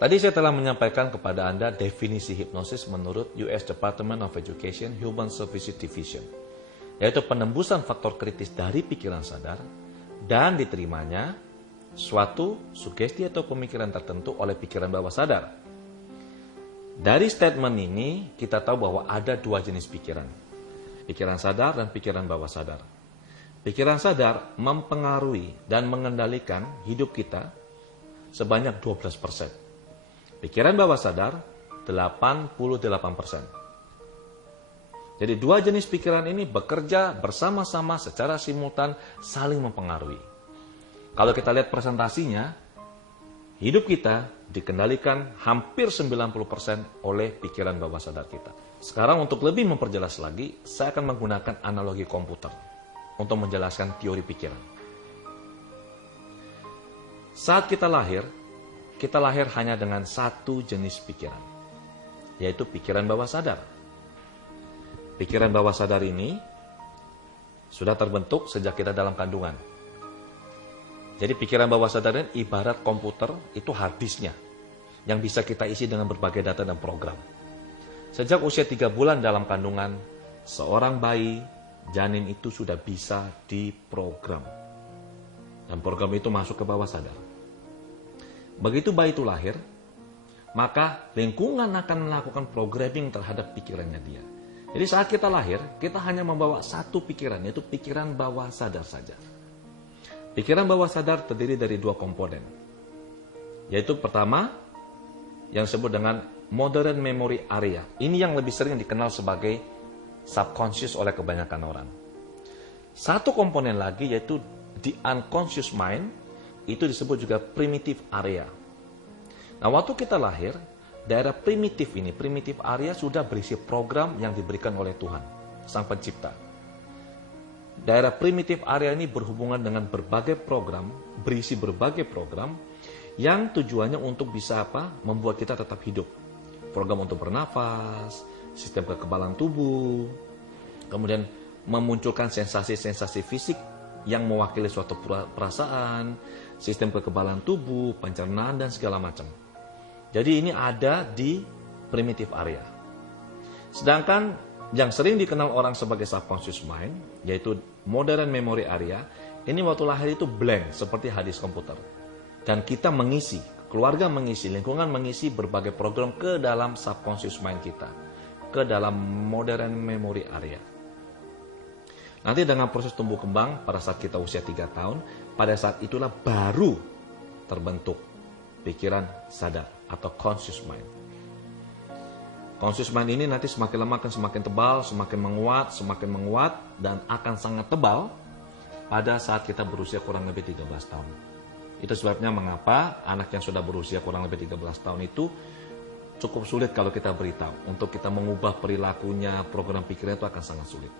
Tadi saya telah menyampaikan kepada Anda definisi hipnosis menurut US Department of Education Human Services Division, yaitu penembusan faktor kritis dari pikiran sadar dan diterimanya suatu sugesti atau pemikiran tertentu oleh pikiran bawah sadar. Dari statement ini kita tahu bahwa ada dua jenis pikiran, pikiran sadar dan pikiran bawah sadar. Pikiran sadar mempengaruhi dan mengendalikan hidup kita sebanyak 12%. Pikiran bawah sadar 88%. Jadi dua jenis pikiran ini bekerja bersama-sama secara simultan saling mempengaruhi. Kalau kita lihat presentasinya, hidup kita dikendalikan hampir 90% oleh pikiran bawah sadar kita. Sekarang untuk lebih memperjelas lagi, saya akan menggunakan analogi komputer untuk menjelaskan teori pikiran. Saat kita lahir hanya dengan satu jenis pikiran, yaitu pikiran bawah sadar. Pikiran bawah sadar ini sudah terbentuk sejak kita dalam kandungan. Jadi pikiran bawah sadar ini ibarat komputer, itu hard disknya, yang bisa kita isi dengan berbagai data dan program. Sejak usia 3 bulan dalam kandungan, seorang bayi, janin itu sudah bisa diprogram. Dan program itu masuk ke bawah sadar. Begitu bayi itu lahir, maka lingkungan akan melakukan programming terhadap pikirannya dia. Jadi saat kita lahir, kita hanya membawa satu pikiran, yaitu pikiran bawah sadar saja. Pikiran bawah sadar terdiri dari dua komponen, yaitu pertama, yang disebut dengan modern memory area. Ini yang lebih sering dikenal sebagai subconscious oleh kebanyakan orang. Satu komponen lagi, yaitu the unconscious mind, itu disebut juga primitive area. Nah, waktu kita lahir, daerah primitif ini, primitive area sudah berisi program yang diberikan oleh Tuhan, Sang Pencipta. Daerah primitive area ini berhubungan dengan berbagai program, berisi berbagai program, yang tujuannya untuk bisa apa? Membuat kita tetap hidup. Program untuk bernafas, sistem kekebalan tubuh, kemudian memunculkan sensasi-sensasi fisik yang mewakili suatu perasaan, sistem kekebalan tubuh, pencernaan, dan segala macam. Jadi ini ada di primitive area. Sedangkan yang sering dikenal orang sebagai subconscious mind, yaitu modern memory area, ini waktu lahir itu blank, seperti hard disk komputer. Dan kita mengisi, keluarga mengisi, lingkungan mengisi berbagai program ke dalam subconscious mind kita, ke dalam modern memory area. Nanti dengan proses tumbuh kembang pada saat kita usia 3 tahun, pada saat itulah baru terbentuk pikiran sadar atau conscious mind. Conscious mind ini nanti semakin lama akan semakin tebal, semakin menguat, dan akan sangat tebal pada saat kita berusia kurang lebih 13 tahun. Itu sebabnya mengapa anak yang sudah berusia kurang lebih 13 tahun itu cukup sulit kalau kita beritahu. Untuk kita mengubah perilakunya, program pikirnya itu akan sangat sulit.